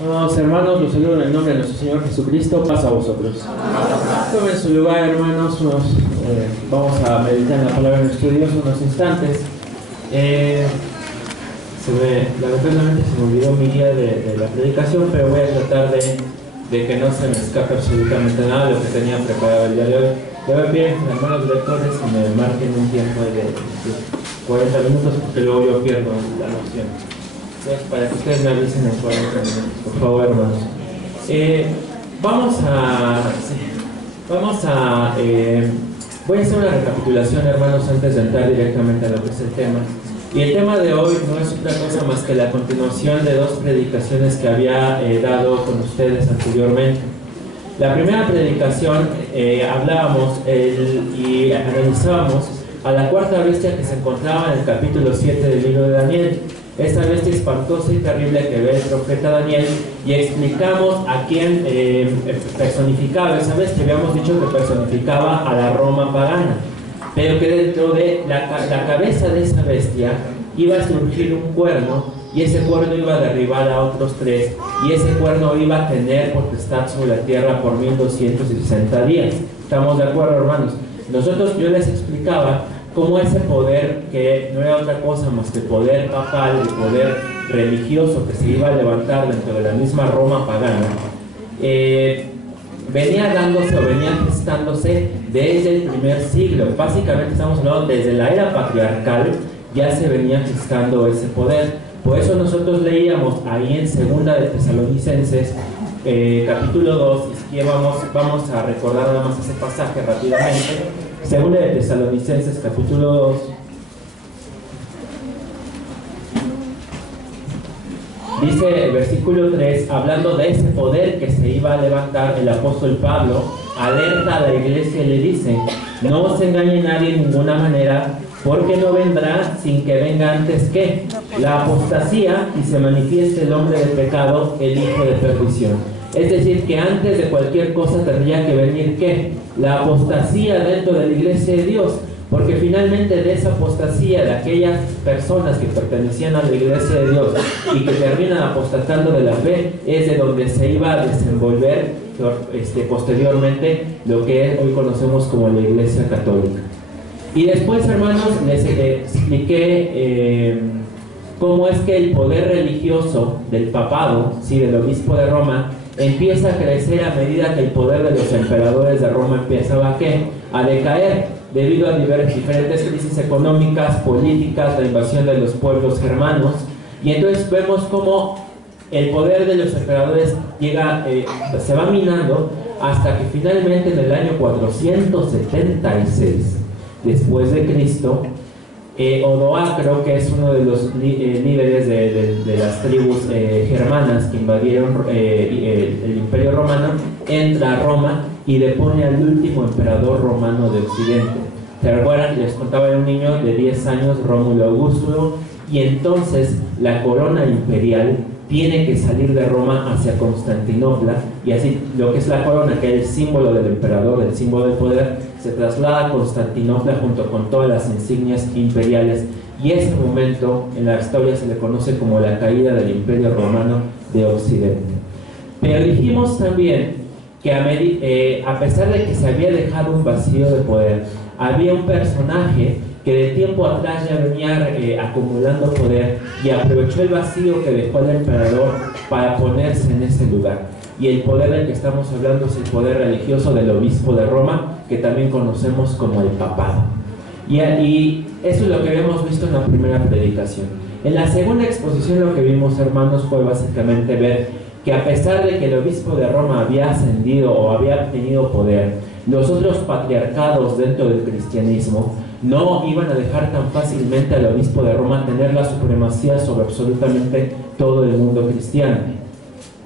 Amados hermanos, los saludo en el nombre de nuestro Señor Jesucristo. Paz a vosotros. Tomen su lugar, hermanos. Vamos a meditar en la palabra de nuestro Dios unos instantes. Lamentablemente se me olvidó mi guía de la predicación, pero voy a tratar de que no se me escape absolutamente nada de lo que tenía preparado el día de hoy. Le voy a pedir a mis hermanos lectores que me marquen un tiempo de 40 minutos, porque luego yo pierdo la noción. Entonces, para que ustedes me avisen en 40 minutos, por favor, hermanos. Voy a hacer una recapitulación, hermanos, antes de entrar directamente a lo que es el tema. Y el tema de hoy no es otra cosa más que la continuación de dos predicaciones que había dado con ustedes anteriormente. La primera predicación hablábamos y analizábamos a la cuarta bestia que se encontraba en el capítulo 7 del libro de Daniel. Esta bestia espantosa y terrible que ve el profeta Daniel, y explicamos a quién personificaba esa bestia. Habíamos dicho que personificaba a la Roma pagana, pero que dentro de la cabeza de esa bestia iba a surgir un cuerno, y ese cuerno iba a derribar a otros tres, y ese cuerno iba a tener potestad sobre la tierra por 1260 días. ¿Estamos de acuerdo, hermanos? Yo les explicaba cómo ese poder, que no era otra cosa más que poder papal, el poder religioso que se iba a levantar dentro de la misma Roma pagana, venía dándose o venía gestándose desde el primer siglo. Básicamente estamos hablando desde la era patriarcal, ya se venía gestando ese poder. Por eso nosotros leíamos ahí en Segunda de Tesalonicenses, capítulo 2, y que vamos a recordar nada más ese pasaje rápidamente. Segunda de Tesalonicenses, capítulo 2. Dice el versículo 3, hablando de ese poder que se iba a levantar, el apóstol Pablo alerta a la iglesia y le dice: no os engañe nadie en ninguna manera, porque no vendrá sin que venga antes que la apostasía y se manifieste el hombre del pecado, el hijo de perdición. Es decir, que antes de cualquier cosa tendría que venir ¿qué? La apostasía dentro de la iglesia de Dios, porque finalmente de esa apostasía de aquellas personas que pertenecían a la iglesia de Dios y que terminan apostatando de la fe, es de donde se iba a desenvolver posteriormente lo que hoy conocemos como la iglesia católica. Y después, hermanos, les expliqué cómo es que el poder religioso del papado, sí, del obispo de Roma, empieza a crecer a medida que el poder de los emperadores de Roma empezaba a decaer debido a diferentes crisis económicas, políticas, la invasión de los pueblos germanos. Y entonces vemos cómo el poder de los emperadores se va minando hasta que finalmente en el año 476 después de Cristo, Odoacro, que es uno de los líderes de las tribus germanas que invadieron el imperio romano, entra a Roma y depone al último emperador romano de Occidente. ¿Se recuerdan? Les contaba de un niño de 10 años, Rómulo Augusto, y entonces la corona imperial tiene que salir de Roma hacia Constantinopla, y así lo que es la corona, que es el símbolo del emperador, el símbolo del poder, se traslada a Constantinopla junto con todas las insignias imperiales, y ese momento en la historia se le conoce como la caída del imperio romano de Occidente. Pero dijimos también que a pesar de que se había dejado un vacío de poder, había un personaje que de tiempo atrás ya venía acumulando poder y aprovechó el vacío que dejó el emperador para ponerse en ese lugar. Y el poder del que estamos hablando es el poder religioso del obispo de Roma, que también conocemos como el papado. Y eso es lo que habíamos visto en la primera predicación. En la segunda exposición lo que vimos, hermanos, fue básicamente ver que a pesar de que el obispo de Roma había ascendido o había tenido poder, los otros patriarcados dentro del cristianismo no iban a dejar tan fácilmente al obispo de Roma tener la supremacía sobre absolutamente todo el mundo cristiano.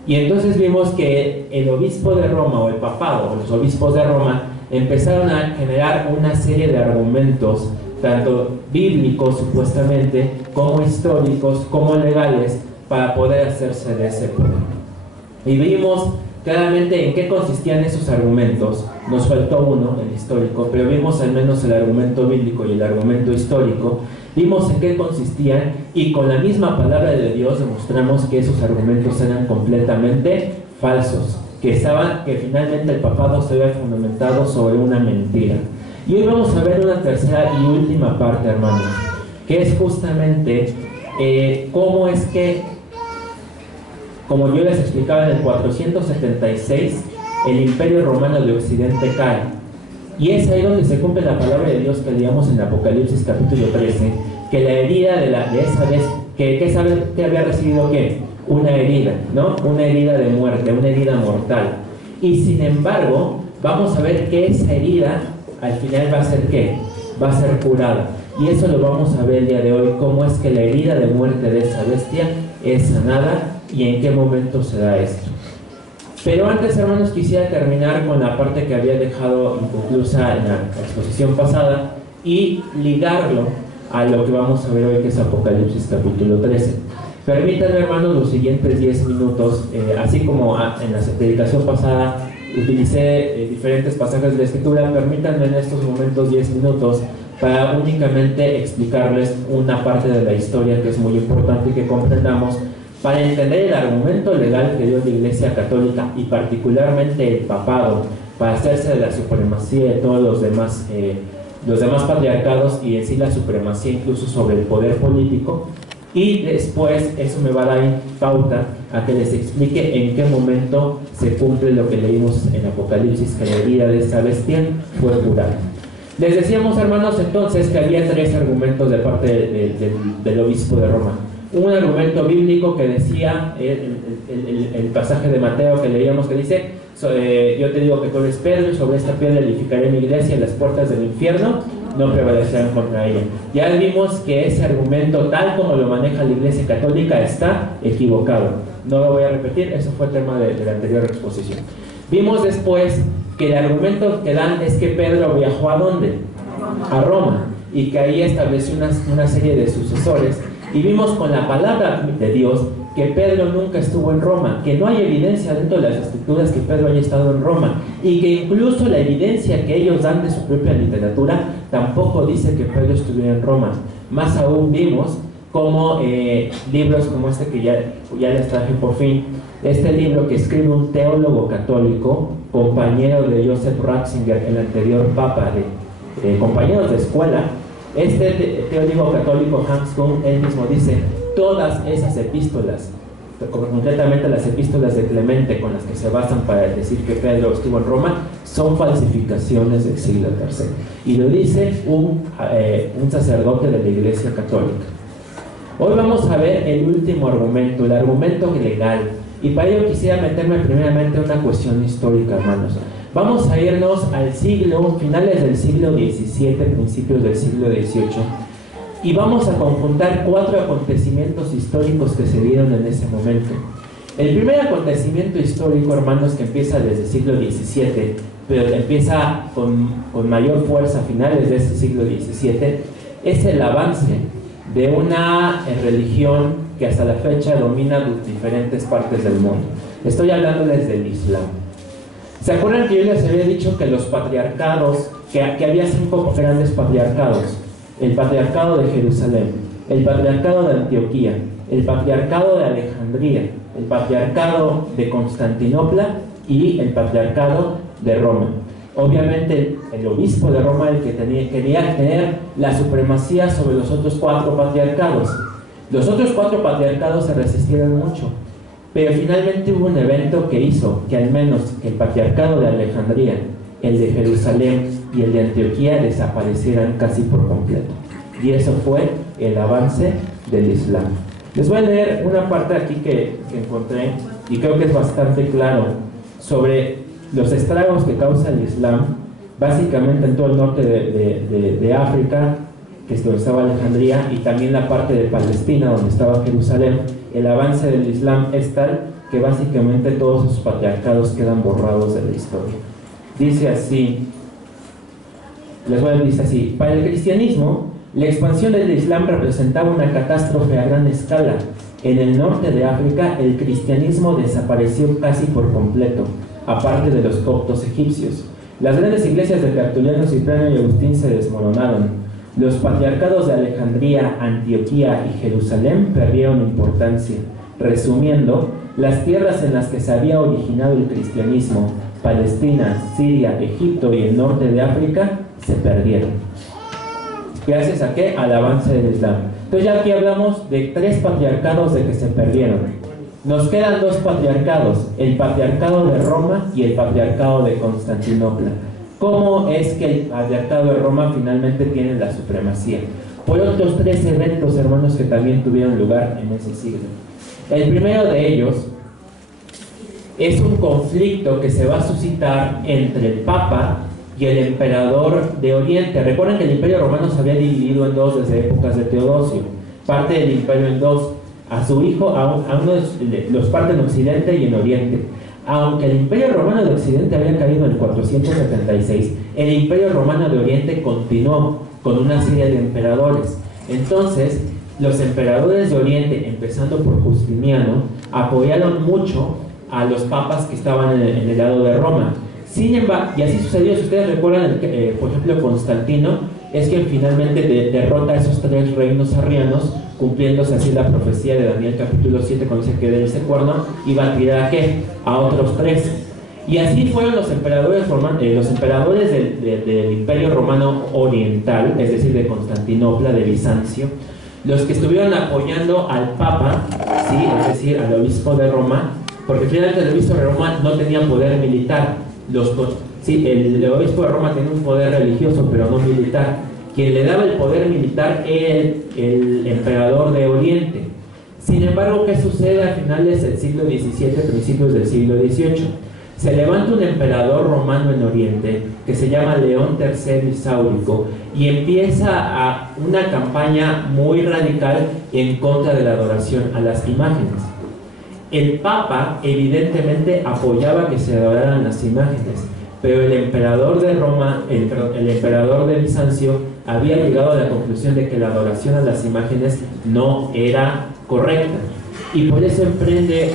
Y entonces vimos que el obispo de Roma, o el papado, o los obispos de Roma, empezaron a generar una serie de argumentos, tanto bíblicos supuestamente, como históricos, como legales, para poder hacerse de ese poder. Y vimos claramente en qué consistían esos argumentos. Nos faltó uno, el histórico, pero vimos al menos el argumento bíblico y el argumento histórico. vimos en qué consistían y con la misma palabra de Dios demostramos que esos argumentos eran completamente falsos, que finalmente el papado se había fundamentado sobre una mentira. Y hoy vamos a ver una tercera y última parte, hermanos, que es justamente cómo es que, como yo les explicaba, en el 476 el Imperio Romano de Occidente cae. Y es ahí donde se cumple la palabra de Dios que leíamos en Apocalipsis capítulo 13, que la herida de esa vez, que había recibido ¿qué? Una herida, ¿no? Una herida de muerte, una herida mortal. Y sin embargo, vamos a ver que esa herida al final va a ser ¿qué? Va a ser curada. Y eso lo vamos a ver el día de hoy, cómo es que la herida de muerte de esa bestia es sanada y en qué momento se da esto. Pero antes, hermanos, quisiera terminar con la parte que había dejado inconclusa en la exposición pasada y ligarlo a lo que vamos a ver hoy, que es Apocalipsis capítulo 13. Permítanme, hermanos, los siguientes 10 minutos, así como en la predicación pasada utilicé diferentes pasajes de la Escritura, permítanme en estos momentos 10 minutos para únicamente explicarles una parte de la historia que es muy importante y que comprendamos para entender el argumento legal que dio la Iglesia Católica y particularmente el papado para hacerse de la supremacía de todos los demás patriarcados y en sí la supremacía incluso sobre el poder político. Y después eso me va a dar pauta a que les explique en qué momento se cumple lo que leímos en Apocalipsis, que la herida de esa bestia fue curada. Les decíamos, hermanos, entonces que había tres argumentos de parte del obispo de Roma. Un argumento bíblico que decía el pasaje de Mateo que leíamos, que dice: yo te digo que tú eres Pedro y sobre esta piedra edificaré mi iglesia y las puertas del infierno no prevalecerán contra ella. Ya vimos que ese argumento, tal como lo maneja la Iglesia Católica, está equivocado. No lo voy a repetir, eso fue el tema de la anterior exposición. Vimos después que el argumento que dan es que Pedro viajó ¿a dónde? A Roma, y que ahí estableció una serie de sucesores. Y vimos con la palabra de Dios que Pedro nunca estuvo en Roma, que no hay evidencia dentro de las escrituras que Pedro haya estado en Roma, y que incluso la evidencia que ellos dan de su propia literatura tampoco dice que Pedro estuviera en Roma. Más aún vimos como libros como este que ya les traje por fin, este libro que escribe un teólogo católico, compañero de Joseph Ratzinger, el anterior papa, compañeros de escuela. Este teólogo católico Hans Küng, él mismo dice: todas esas epístolas, concretamente las epístolas de Clemente con las que se basan para decir que Pedro estuvo en Roma, son falsificaciones del siglo III. Y lo dice un sacerdote de la Iglesia Católica. Hoy vamos a ver el último argumento, el argumento legal. Y para ello quisiera meterme primeramente en una cuestión histórica, hermanos. Vamos a irnos al finales del siglo XVII, principios del siglo XVIII, y vamos a conjuntar 4 acontecimientos históricos que se dieron en ese momento. El primer acontecimiento histórico, hermanos, que empieza desde el siglo XVII, pero empieza con mayor fuerza a finales de este siglo XVII, es el avance de una religión que hasta la fecha domina diferentes partes del mundo. Estoy hablándoles del Islam. ¿Se acuerdan que yo les había dicho que los patriarcados, que había 5 grandes patriarcados? El patriarcado de Jerusalén, el patriarcado de Antioquía, el patriarcado de Alejandría, el patriarcado de Constantinopla y el patriarcado de Roma. Obviamente el obispo de Roma, el que quería tener la supremacía sobre los otros 4 patriarcados. Los otros 4 patriarcados se resistieron mucho, pero finalmente hubo un evento que hizo que al menos el patriarcado de Alejandría, el de Jerusalén y el de Antioquía desaparecieran casi por completo. Y eso fue el avance del Islam. Les voy a leer una parte aquí que encontré y creo que es bastante claro sobre los estragos que causa el Islam, básicamente en todo el norte de África, que es donde estaba Alejandría, y también la parte de Palestina, donde estaba Jerusalén. El avance del Islam es tal que básicamente todos sus patriarcados quedan borrados de la historia. Dice así, dice así: para el cristianismo, la expansión del Islam representaba una catástrofe a gran escala. En el norte de África, el cristianismo desapareció casi por completo, aparte de los coptos egipcios. Las grandes iglesias de Tertuliano, Cipriano y Agustín se desmoronaron. Los patriarcados de Alejandría, Antioquía y Jerusalén perdieron importancia. Resumiendo, las tierras en las que se había originado el cristianismo, Palestina, Siria, Egipto y el norte de África, se perdieron. ¿Gracias a qué? Al avance del Islam. Entonces ya aquí hablamos de 3 patriarcados de que se perdieron. Nos quedan 2 patriarcados, el patriarcado de Roma y el patriarcado de Constantinopla. ¿Cómo es que el patriarcado de Roma finalmente tiene la supremacía? Por otros 3 eventos, hermanos, que también tuvieron lugar en ese siglo. El primero de ellos es un conflicto que se va a suscitar entre el Papa y el emperador de Oriente. Recuerden que el Imperio Romano se había dividido en 2 desde épocas de Teodosio. Parte del imperio en 2, a su hijo, a uno los parte en Occidente y en Oriente. Aunque el Imperio Romano de Occidente había caído en 476, el Imperio Romano de Oriente continuó con una serie de emperadores. Entonces, los emperadores de Oriente, empezando por Justiniano, apoyaron mucho a los papas que estaban en el lado de Roma. Sin embargo, y así sucedió, si ustedes recuerdan, por ejemplo, Constantino es quien finalmente derrota a esos 3 reinos arrianos, cumpliéndose así la profecía de Daniel capítulo 7, cuando dice que de ese cuerno iba a tirar ¿a qué? A otros 3. Y así fueron los emperadores del Imperio Romano Oriental, es decir, de Constantinopla, de Bizancio, los que estuvieron apoyando al Papa, ¿sí? Es decir, al obispo de Roma, porque finalmente el obispo de Roma no tenía poder militar. Sí, el obispo de Roma tenía un poder religioso, pero no militar. Quien le daba el poder militar era el emperador de Oriente. Sin embargo, ¿qué sucede a finales del siglo XVII, principios del siglo XVIII? Se levanta un emperador romano en Oriente que se llama León III Isáurico y empieza una campaña muy radical en contra de la adoración a las imágenes. El Papa evidentemente apoyaba que se adoraran las imágenes, pero el emperador de Roma, el emperador de Bizancio, había llegado a la conclusión de que la adoración a las imágenes no era correcta. Y por eso emprende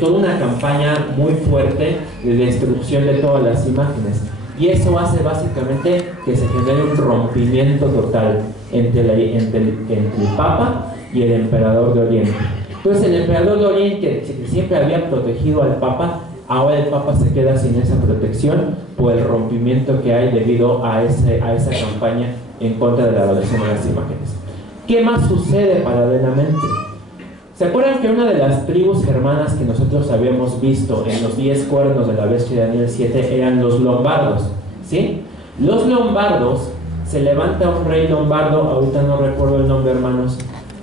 toda una campaña muy fuerte de destrucción de todas las imágenes. Y eso hace básicamente que se genere un rompimiento total entre el Papa y el emperador de Oriente. Entonces el emperador de Oriente, que siempre había protegido al Papa, ahora el Papa se queda sin esa protección por el rompimiento que hay debido a esa campaña en contra de la adoración a las imágenes. ¿Qué más sucede paralelamente? ¿Se acuerdan que una de las tribus germanas que nosotros habíamos visto en los 10 cuernos de la bestia de Daniel 7 eran los lombardos? ¿Sí? Los lombardos, se levanta un rey lombardo, ahorita no recuerdo el nombre, hermanos,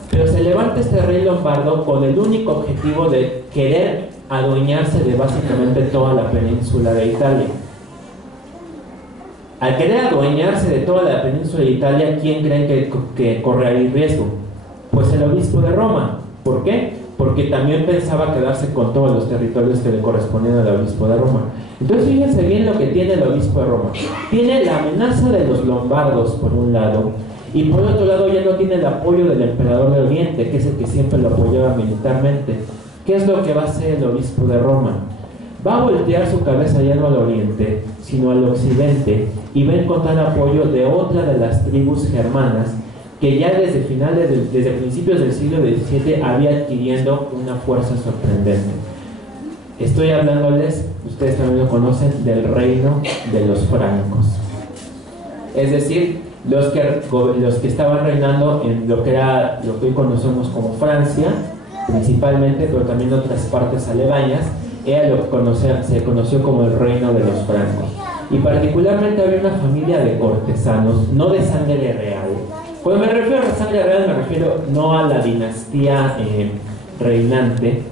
pero se levanta este rey lombardo con el único objetivo de querer adueñarse de básicamente toda la península de Italia. Al querer adueñarse de toda la península de Italia, ¿quién creen que corre ahí riesgo? Pues el obispo de Roma. ¿Por qué? Porque también pensaba quedarse con todos los territorios que le correspondían al obispo de Roma. Entonces fíjense bien lo que tiene el obispo de Roma. Tiene la amenaza de los lombardos por un lado, y por otro lado ya no tiene el apoyo del emperador de Oriente, que es el que siempre lo apoyaba militarmente. ¿Qué es lo que va a hacer el obispo de Roma? Va a voltear su cabeza ya no al oriente, sino al occidente, y va a encontrar apoyo de otra de las tribus germanas que ya desde principios del siglo XVII había adquiriendo una fuerza sorprendente. Estoy hablándoles, ustedes también lo conocen, del reino de los francos. Es decir, los que estaban reinando en lo que hoy conocemos como Francia, principalmente, pero también otras partes aledañas, era lo que se conoció como el reino de los francos. Y particularmente había una familia de cortesanos, no de sangre real. Cuando me refiero a sangre real, me refiero no a la dinastía reinante.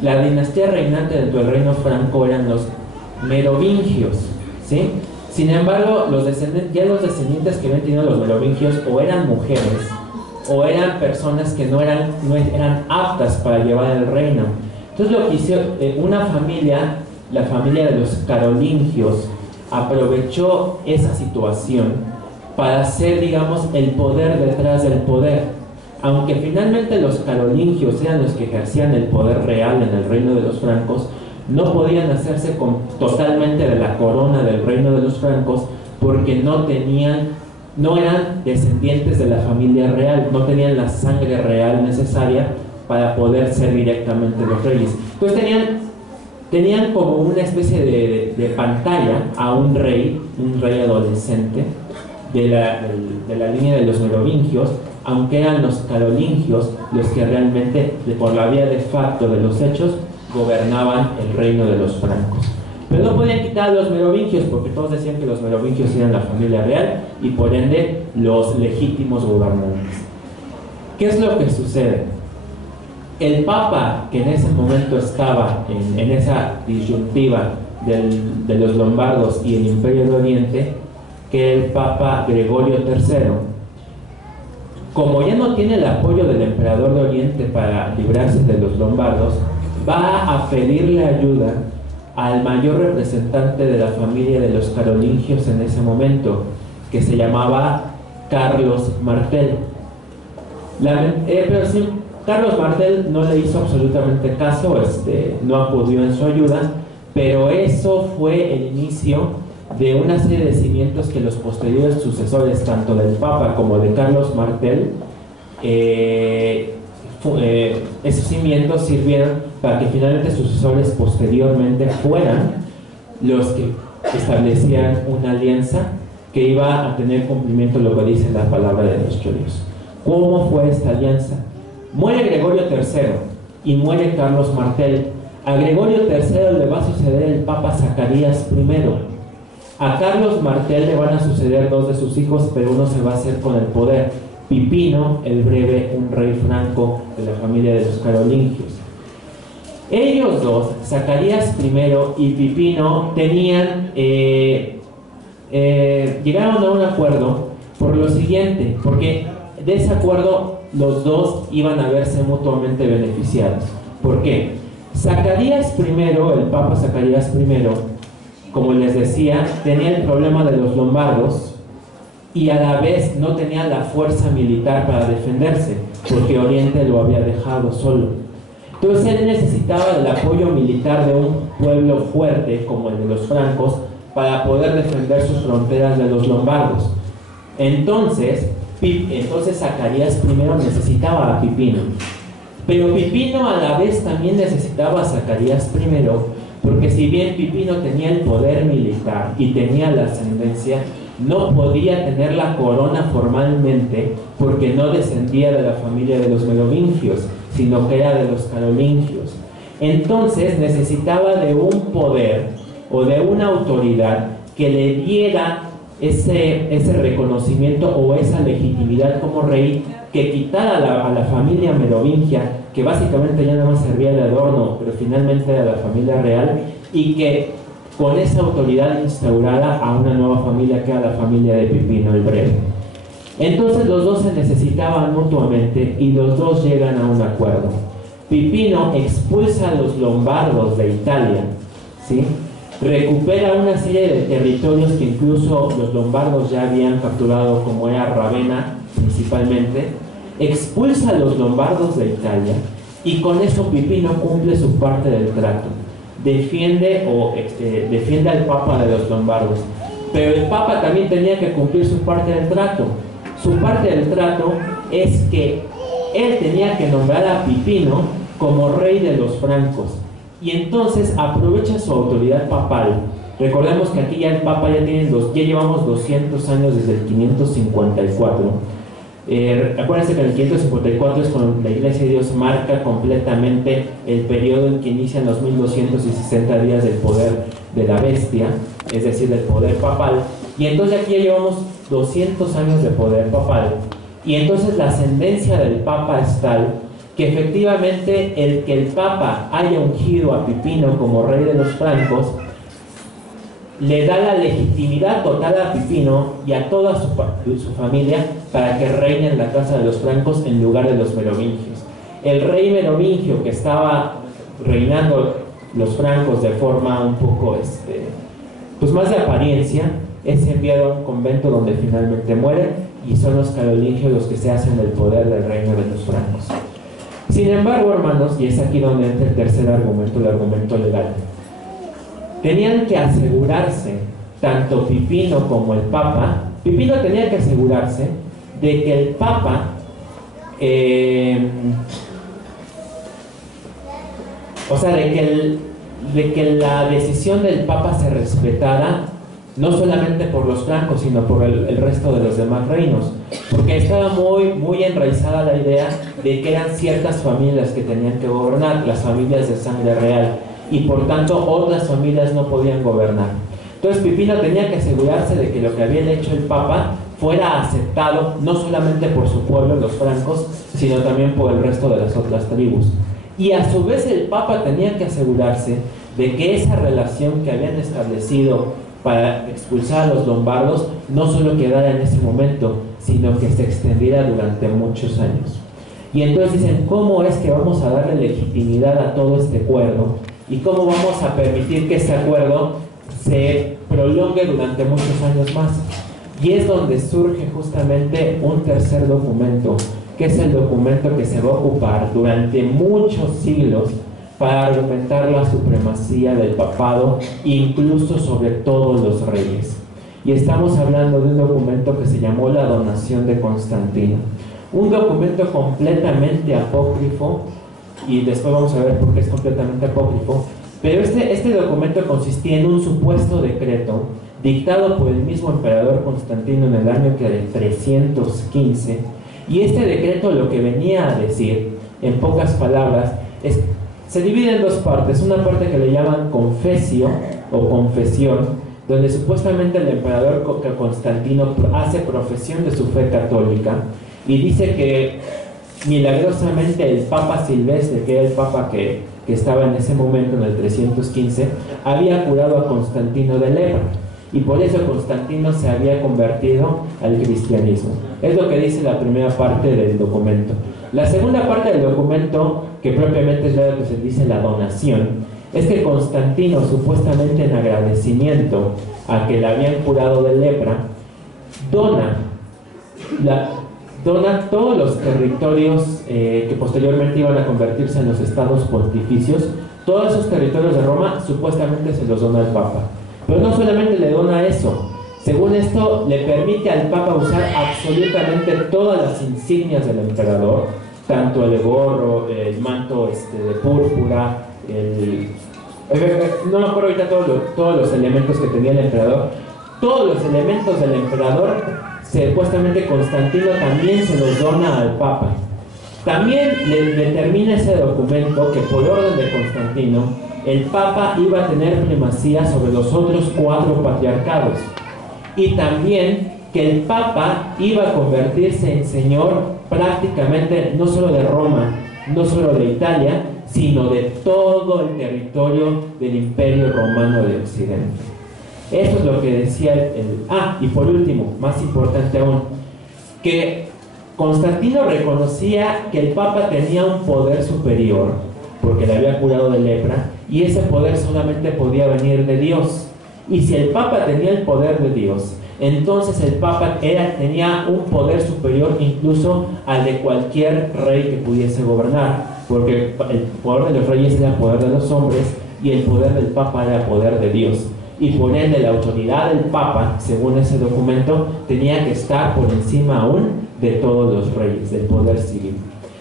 La dinastía reinante dentro del reino franco eran los merovingios, ¿sí? Sin embargo, los descendientes que habían tenido los merovingios o eran mujeres o eran personas que no eran aptas para llevar el reino. Entonces lo que hizo una familia, la familia de los carolingios, aprovechó esa situación para hacer, digamos, el poder detrás del poder. Aunque finalmente los carolingios eran los que ejercían el poder real en el reino de los francos, no podían hacerse totalmente de la corona del reino de los francos porque no tenían no eran descendientes de la familia real, no tenían la sangre real necesaria para poder ser directamente los reyes. Entonces tenían como una especie de pantalla a un rey adolescente de la línea de los merovingios, aunque eran los carolingios los que realmente, por la vía de facto de los hechos, gobernaban el reino de los francos. Pero no podían quitar a los merovingios porque todos decían que los merovingios eran la familia real y por ende los legítimos gobernantes. ¿Qué es lo que sucede? El papa que en ese momento estaba en esa disyuntiva de los lombardos y el Imperio de Oriente, que el papa Gregorio III, como ya no tiene el apoyo del emperador de Oriente para librarse de los lombardos, va a pedirle ayuda al mayor representante de la familia de los carolingios en ese momento, que se llamaba Carlos Martel. Pero sí, Carlos Martel no le hizo absolutamente caso, no acudió en su ayuda, pero eso fue el inicio de una serie de cimientos que los posteriores sucesores, tanto del Papa como de Carlos Martel, esos cimientos sirvieron para que finalmente sucesores posteriormente fueran los que establecían una alianza que iba a tener cumplimiento lo que dice la palabra de nuestro Dios. ¿Cómo fue esta alianza? Muere Gregorio III y muere Carlos Martel. A Gregorio III le va a suceder el Papa Zacarías I. A Carlos Martel le van a suceder dos de sus hijos, pero uno se va a hacer con el poder. Pipino el Breve, un rey franco de la familia de los carolingios. Ellos dos, Zacarías I y Pipino, llegaron a un acuerdo por lo siguiente, porque de ese acuerdo los dos iban a verse mutuamente beneficiados. ¿Por qué? Zacarías I, el Papa Zacarías I, como les decía, tenía el problema de los lombardos y a la vez no tenía la fuerza militar para defenderse, porque Oriente lo había dejado solo. Entonces él necesitaba el apoyo militar de un pueblo fuerte como el de los francos para poder defender sus fronteras de los lombardos. Entonces Zacarías I necesitaba a Pipino, pero Pipino a la vez también necesitaba a Zacarías I, porque si bien Pipino tenía el poder militar y tenía la ascendencia, no podía tener la corona formalmente porque no descendía de la familia de los merovingios, sino que era de los carolingios. Entonces necesitaba de un poder o de una autoridad que le diera ese reconocimiento o esa legitimidad como rey, que quitara a la familia merovingia, que básicamente ya nada más servía de adorno, pero finalmente era la familia real, y que con esa autoridad instaurara a una nueva familia que era la familia de Pipino el Breve. Entonces los dos se necesitaban mutuamente y los dos llegan a un acuerdo. Pipino expulsa a los lombardos de Italia, ¿sí? Recupera una serie de territorios que incluso los lombardos ya habían capturado, como era Ravenna principalmente. Expulsa a los lombardos de Italia y con eso Pipino cumple su parte del trato. Defiende al Papa de los lombardos, pero el Papa también tenía que cumplir su parte del trato. Su parte del trato es que él tenía que nombrar a Pipino como rey de los francos, y entonces aprovecha su autoridad papal. Recordemos que aquí ya el Papa ya llevamos 200 años desde el 554. Acuérdense que en el 554 es cuando la Iglesia de Dios marca completamente el periodo en que inician los 1260 días del poder de la bestia, es decir, del poder papal. Y entonces aquí ya llevamos 200 años de poder papal, y entonces la ascendencia del Papa es tal que efectivamente el que el Papa haya ungido a Pipino como rey de los francos le da la legitimidad total a Pipino y a toda su familia para que reine en la casa de los francos en lugar de los merovingios. El rey merovingio que estaba reinando los francos de forma un poco pues más de apariencia, es enviado a un convento donde finalmente muere, y son los carolingios los que se hacen el poder del reino de los francos. Sin embargo, hermanos, y es aquí donde entra el tercer argumento, el argumento legal, tenían que asegurarse tanto Pipino como el Papa Pipino tenía que asegurarse de que el Papa o sea, de que la decisión del Papa se respetara, no solamente por los francos, sino por el resto de los demás reinos, porque estaba muy enraizada la idea de que eran ciertas familias que tenían que gobernar, las familias de sangre real, y por tanto otras familias no podían gobernar. Entonces Pipino tenía que asegurarse de que lo que había hecho el Papa fuera aceptado no solamente por su pueblo, los francos, sino también por el resto de las otras tribus. Y a su vez el Papa tenía que asegurarse de que esa relación que habían establecido para expulsar a los lombardos no solo quedara en ese momento, sino que se extendiera durante muchos años. Y entonces dicen, ¿cómo es que vamos a darle legitimidad a todo este acuerdo? ¿Y cómo vamos a permitir que ese acuerdo se prolongue durante muchos años más? Y es donde surge justamente un tercer documento, que es el documento que se va a ocupar durante muchos siglos para argumentar la supremacía del papado, incluso sobre todos los reyes. Y estamos hablando de un documento que se llamó la Donación de Constantino. Un documento completamente apócrifo, y después vamos a ver por qué es completamente apócrifo, pero este documento consistía en un supuesto decreto dictado por el mismo emperador Constantino en el año 315, y este decreto lo que venía a decir, en pocas palabras, se divide en dos partes. Una parte que le llaman confesio o confesión, donde supuestamente el emperador Constantino hace profesión de su fe católica y dice que milagrosamente el Papa Silvestre, que era el Papa que estaba en ese momento, en el 315, había curado a Constantino de lepra, y por eso Constantino se había convertido al cristianismo. Es lo que dice la primera parte del documento. La segunda parte del documento, que propiamente es lo que se dice la donación, es que Constantino, supuestamente en agradecimiento a que le habían curado de lepra, dona todos los territorios que posteriormente iban a convertirse en los estados pontificios. Todos esos territorios de Roma supuestamente se los dona al Papa. Pero no solamente le dona eso, según esto le permite al Papa usar absolutamente todas las insignias del emperador, tanto el gorro, el manto de púrpura, no me acuerdo ahorita todos los elementos que tenía el emperador. Todos los elementos del emperador, supuestamente Constantino también se los dona al Papa. También le determina ese documento que por orden de Constantino el Papa iba a tener primacía sobre los otros 4 patriarcados, y también que el Papa iba a convertirse en señor prácticamente no solo de Roma, no solo de Italia, sino de todo el territorio del Imperio Romano de Occidente. Eso es lo que decía y por último, más importante aún, que Constantino reconocía que el Papa tenía un poder superior, porque le había curado de lepra, y ese poder solamente podía venir de Dios. Y si el Papa tenía el poder de Dios, entonces el Papa tenía un poder superior incluso al de cualquier rey que pudiese gobernar, porque el poder de los reyes era el poder de los hombres y el poder del Papa era el poder de Dios. Y por ende la autoridad del Papa, según ese documento, tenía que estar por encima aún de todos los reyes, del poder civil.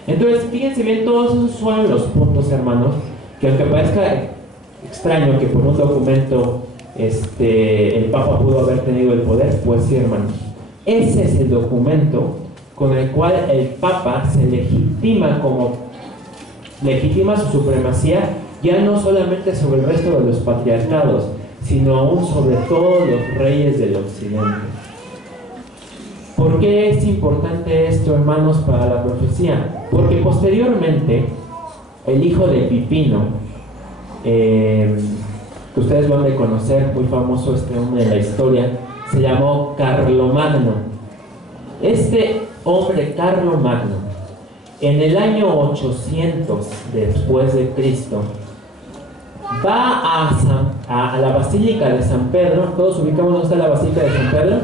Entonces, fíjense bien, todos esos son los puntos, hermanos, que aunque parezca extraño que por un documento el Papa pudo haber tenido el poder, pues sí, hermanos, ese es el documento con el cual el Papa se legitima su supremacía, ya no solamente sobre el resto de los patriarcados, sino aún sobre todos los reyes del occidente. ¿Por qué es importante esto, hermanos, para la profecía? Porque posteriormente el hijo de Pipino, que ustedes lo han de conocer, muy famoso este hombre en la historia, se llamó Carlomagno. Este hombre, Carlomagno, en el año 800 después de Cristo, va a la Basílica de San Pedro. Todos ubicamos dónde está la Basílica de San Pedro.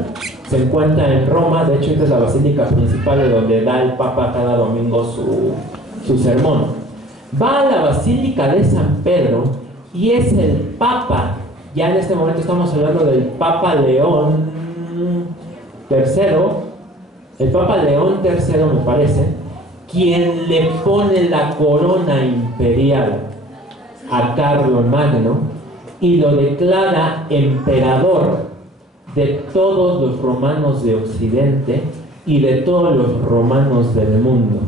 Se encuentra en Roma. De hecho, esta es la basílica principal de donde da el Papa cada domingo su sermón. Va a la Basílica de San Pedro y es el Papa. Ya en este momento estamos hablando del Papa León el Papa León III, me parece, quien le pone la corona imperial a Carlomagno y lo declara emperador de todos los romanos de Occidente y de todos los romanos del mundo.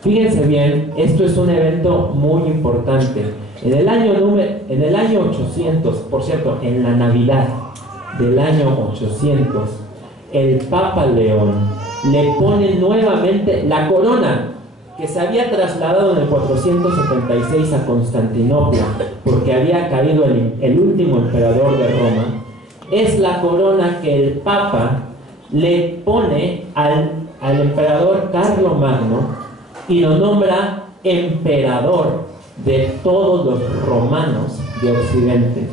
Fíjense bien, esto es un evento muy importante. En el año 800, por cierto, en la Navidad del año 800, el Papa León le pone nuevamente la corona que se había trasladado en el 476 a Constantinopla porque había caído el último emperador de Roma. Es la corona que el Papa le pone al emperador Carlomagno y lo nombra emperador de todos los romanos de Occidente.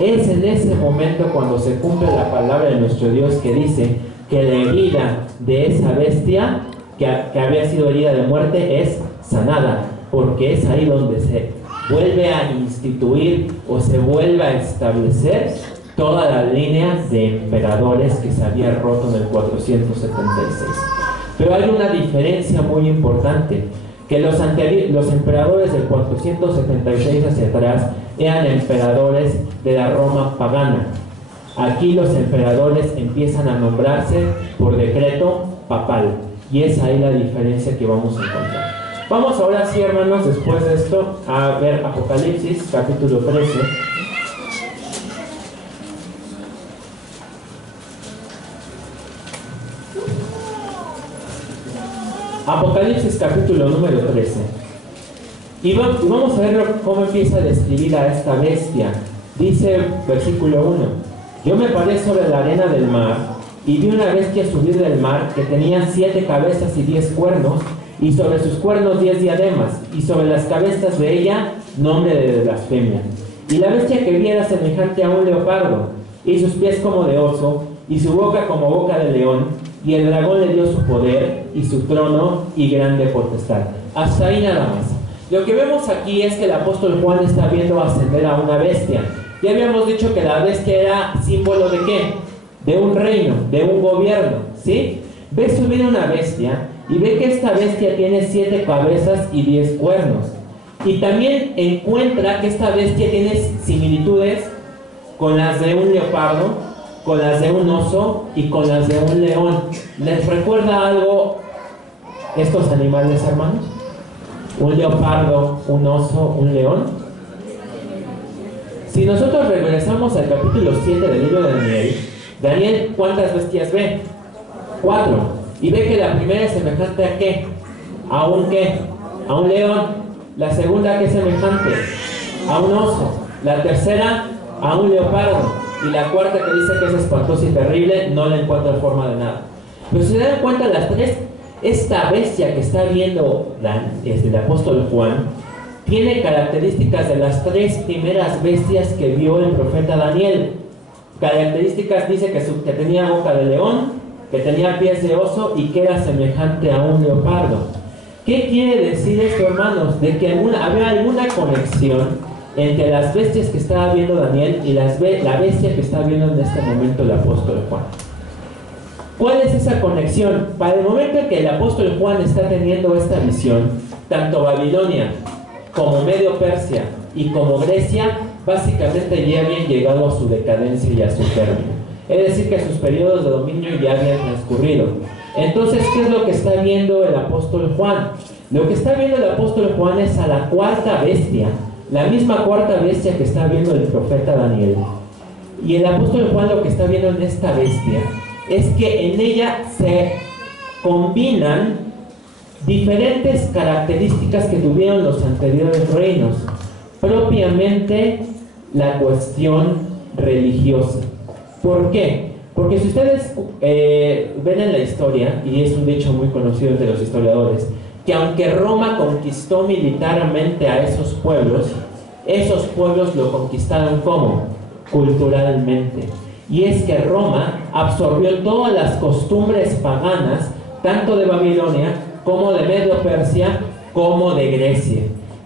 Es en ese momento cuando se cumple la palabra de nuestro Dios que dice que la herida de esa bestia que había sido herida de muerte es sanada, porque es ahí donde se vuelve a instituir o se vuelve a establecer toda la línea de emperadores que se había roto en el 476. Pero hay una diferencia muy importante, que los emperadores del 476 hacia atrás eran emperadores de la Roma pagana. Aquí los emperadores empiezan a nombrarse por decreto papal, y es ahí la diferencia que vamos a encontrar. Vamos ahora sí, hermanos, después de esto, a ver Apocalipsis, capítulo 13. Apocalipsis capítulo número 13. Y vamos a ver cómo empieza a describir a esta bestia. Dice versículo 1: yo me paré sobre la arena del mar y vi una bestia subir del mar que tenía 7 cabezas y 10 cuernos, y sobre sus cuernos 10 diademas, y sobre las cabezas de ella nombre de blasfemia. Y la bestia que vi era semejante a un leopardo, y sus pies como de oso, y su boca como boca de león, y el dragón le dio su poder, y su trono, y grande potestad. Hasta ahí nada más. Lo que vemos aquí es que el apóstol Juan está viendo ascender a una bestia. Ya habíamos dicho que la bestia era símbolo de ¿qué? De un reino, de un gobierno, ¿sí? Ve subir una bestia, y ve que esta bestia tiene 7 cabezas y 10 cuernos. Y también encuentra que esta bestia tiene similitudes con las de un leopardo, con las de un oso y con las de un león. ¿Les recuerda algo estos animales, hermanos? Un leopardo, un oso, un león. Si nosotros regresamos al capítulo 7 del libro de Daniel, ¿cuántas bestias ve? 4. Y ve que la primera es semejante ¿a qué? ¿A un qué? A un león. La segunda, ¿qué es semejante? A un oso. La tercera, a un leopardo. Y la cuarta, que dice que es espantosa y terrible, no le encuentra forma de nada. Pero si se dan cuenta, las tres, esta bestia que está viendo el apóstol Juan, tiene características de las 3 primeras bestias que vio el profeta Daniel. Características: dice que tenía boca de león, que tenía pies de oso y que era semejante a un leopardo. ¿Qué quiere decir esto, hermanos? De que había alguna conexión entre las bestias que estaba viendo Daniel y la bestia que está viendo en este momento el apóstol Juan. ¿Cuál es esa conexión? Para el momento en que el apóstol Juan está teniendo esta visión, tanto Babilonia como Medio Persia y como Grecia básicamente ya habían llegado a su decadencia y a su término. Es decir, que sus periodos de dominio ya habían transcurrido. Entonces, ¿qué es lo que está viendo el apóstol Juan? Lo que está viendo el apóstol Juan es a la cuarta bestia, la misma cuarta bestia que está viendo el profeta Daniel. Y el apóstol Juan lo que está viendo en esta bestia es que en ella se combinan diferentes características que tuvieron los anteriores reinos, propiamente la cuestión religiosa. ¿Por qué? Porque si ustedes ven en la historia, y es un dicho muy conocido entre los historiadores, que aunque Roma conquistó militarmente a esos pueblos lo conquistaron ¿cómo? Culturalmente. Y es que Roma absorbió todas las costumbres paganas, tanto de Babilonia, como de Medio Persia, como de Grecia.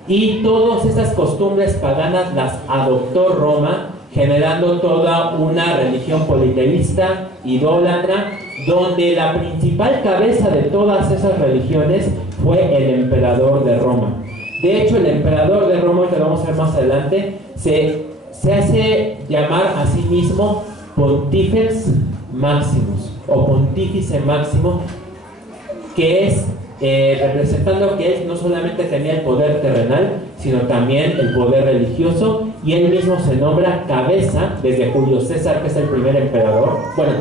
Y todas esas costumbres paganas las adoptó Roma, generando toda una religión politeísta, idólatra, donde la principal cabeza de todas esas religiones fue el emperador de Roma. De hecho, el emperador de Roma, que lo vamos a ver más adelante, se hace llamar a sí mismo Pontifex Maximus, o Pontífice Máximo, que es representando que él no solamente tenía el poder terrenal, sino también el poder religioso, y él mismo se nombra cabeza desde Julio César, que es el primer emperador. Bueno,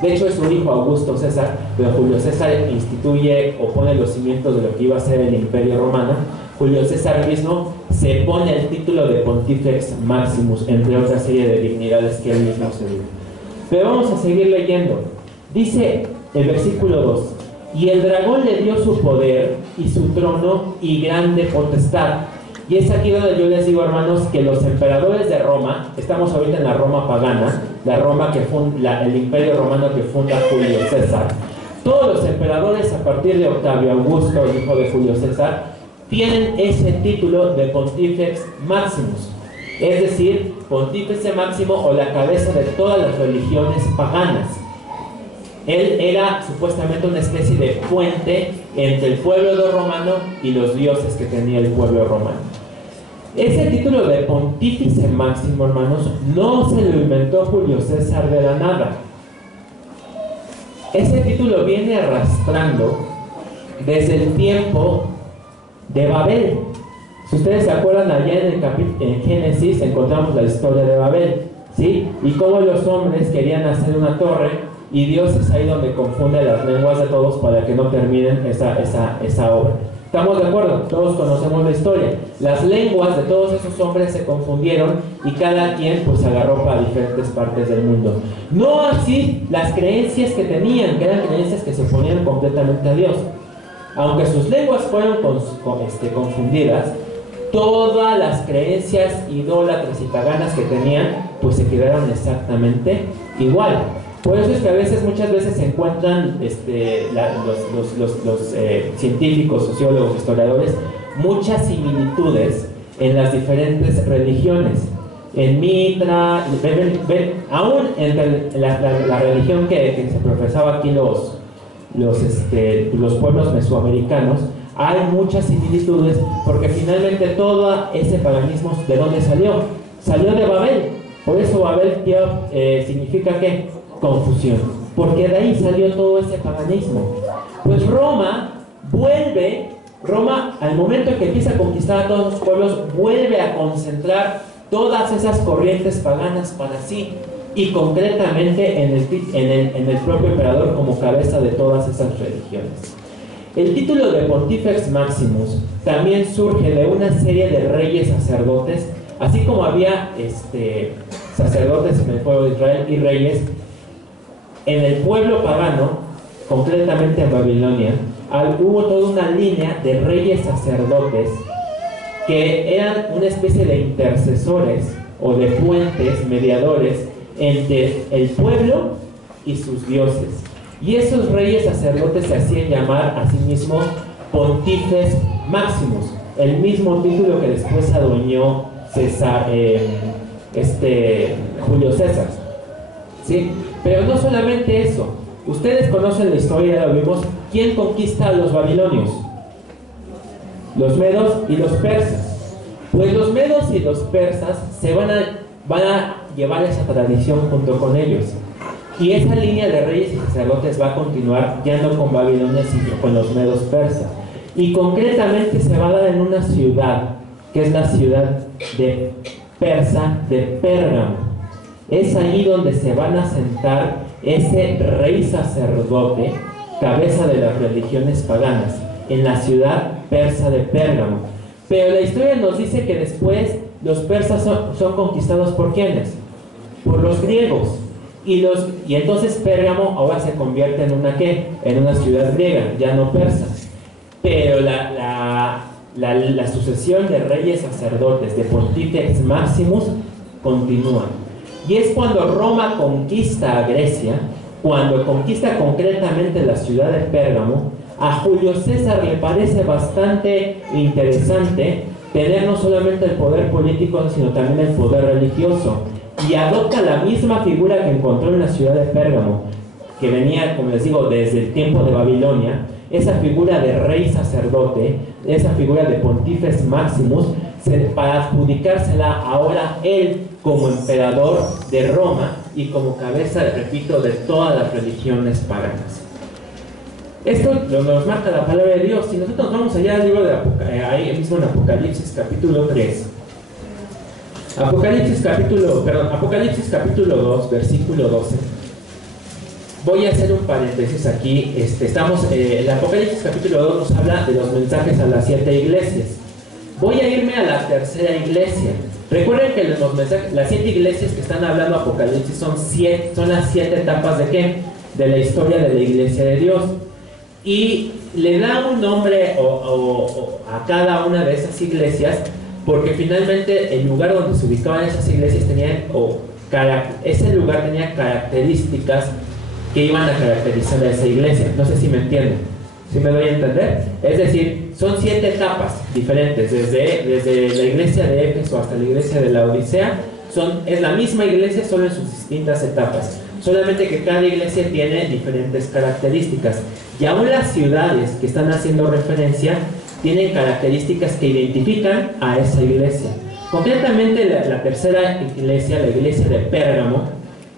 de hecho es su hijo Augusto César, pero Julio César instituye o pone los cimientos de lo que iba a ser el Imperio Romano. Julio César mismo se pone el título de Pontifex Maximus, entre otra serie de dignidades que él mismo se dio. Pero vamos a seguir leyendo. Dice el versículo 2: y el dragón le dio su poder y su trono y grande potestad. Y es aquí donde yo les digo, hermanos, que los emperadores de Roma, estamos ahorita en la Roma pagana, la Roma que el imperio romano que funda Julio César. Todos los emperadores a partir de Octavio Augusto, el hijo de Julio César, tienen ese título de Pontifex Maximus, es decir, Pontífice Máximo, o la cabeza de todas las religiones paganas. Él era supuestamente una especie de puente entre el pueblo romano y los dioses que tenía el pueblo romano. Ese título de Pontífice Máximo, hermanos, no se lo inventó Julio César de la nada. Ese título viene arrastrando desde el tiempo de Babel. Si ustedes se acuerdan, allá en Génesis encontramos la historia de Babel, ¿sí? Y cómo los hombres querían hacer una torre, y Dios es ahí donde confunde las lenguas de todos para que no terminen esa obra. ¿Estamos de acuerdo? Todos conocemos la historia. Las lenguas de todos esos hombres se confundieron y cada quien pues agarró para diferentes partes del mundo. No así las creencias que tenían, que eran creencias que se oponían completamente a Dios. Aunque sus lenguas fueron confundidas, todas las creencias idólatras y paganas que tenían pues se quedaron exactamente igual. Por eso es que muchas veces se encuentran los científicos, sociólogos, historiadores, muchas similitudes en las diferentes religiones. En Mitra, aún entre la religión que se profesaba aquí los pueblos mesoamericanos, hay muchas similitudes, porque finalmente todo ese paganismo, ¿de dónde salió? Salió de Babel. Por eso Babel significa ¿qué? Confusión, porque de ahí salió todo ese paganismo. Pues Roma al momento en que empieza a conquistar a todos los pueblos, vuelve a concentrar todas esas corrientes paganas para sí, y concretamente en el propio emperador como cabeza de todas esas religiones. El título de Pontifex Maximus también surge de una serie de reyes sacerdotes, así como había sacerdotes en el pueblo de Israel y reyes. En el pueblo pagano, concretamente en Babilonia, hubo toda una línea de reyes sacerdotes que eran una especie de intercesores o de puentes, mediadores entre el pueblo y sus dioses. Y esos reyes sacerdotes se hacían llamar a sí mismos Pontifex Maximus, el mismo título que después adueñó Julio César, ¿sí? Pero no solamente eso. Ustedes conocen la historia, ya lo vimos. ¿Quién conquista a los babilonios? Los medos y los persas. Pues los medos y los persas van a llevar esa tradición junto con ellos. Y esa línea de reyes y sacerdotes va a continuar ya no con Babilonia, sino con los medos persas. Y concretamente se va a dar en una ciudad, que es la ciudad persa de Pérgamo. Es ahí donde se van a sentar ese rey sacerdote, cabeza de las religiones paganas, en la ciudad persa de Pérgamo. Pero la historia nos dice que después los persas son conquistados ¿por quiénes? Por los griegos. Y entonces Pérgamo ahora se convierte en una ciudad griega, ya no persa. Pero la sucesión de reyes sacerdotes, de Pontifex Maximus, continúa. Y es cuando Roma conquista a Grecia, cuando conquista concretamente la ciudad de Pérgamo, a Julio César le parece bastante interesante tener no solamente el poder político, sino también el poder religioso. Y adopta la misma figura que encontró en la ciudad de Pérgamo, que venía, como les digo, desde el tiempo de Babilonia, esa figura de rey sacerdote, esa figura de Pontifex Maximus, para adjudicársela ahora él como emperador de Roma y como cabeza, repito, de todas las religiones paganas. Esto nos marca la palabra de Dios. Si nosotros vamos allá al libro de ahí mismo en Apocalipsis capítulo 3, Apocalipsis capítulo 2, versículo 12. Voy a hacer un paréntesis aquí. El Apocalipsis capítulo 2 nos habla de los mensajes a las 7 iglesias. Voy a irme a la tercera iglesia. Recuerden que los mensajes, las 7 iglesias que están hablando Apocalipsis son las 7 etapas de ¿qué? De la historia de la iglesia de Dios. Y le da un nombre a cada una de esas iglesias, porque finalmente el lugar donde se ubicaban esas iglesias ese lugar tenía características que iban a caracterizar a esa iglesia. No sé si me entienden, ¿sí me doy a entender? Es decir, son 7 etapas diferentes, desde la iglesia de Éfeso hasta la iglesia de la Odisea. Es la misma iglesia, solo en sus distintas etapas, solamente que cada iglesia tiene diferentes características. Y aún las ciudades que están haciendo referencia tienen características que identifican a esa iglesia. Concretamente la tercera iglesia, la iglesia de Pérgamo,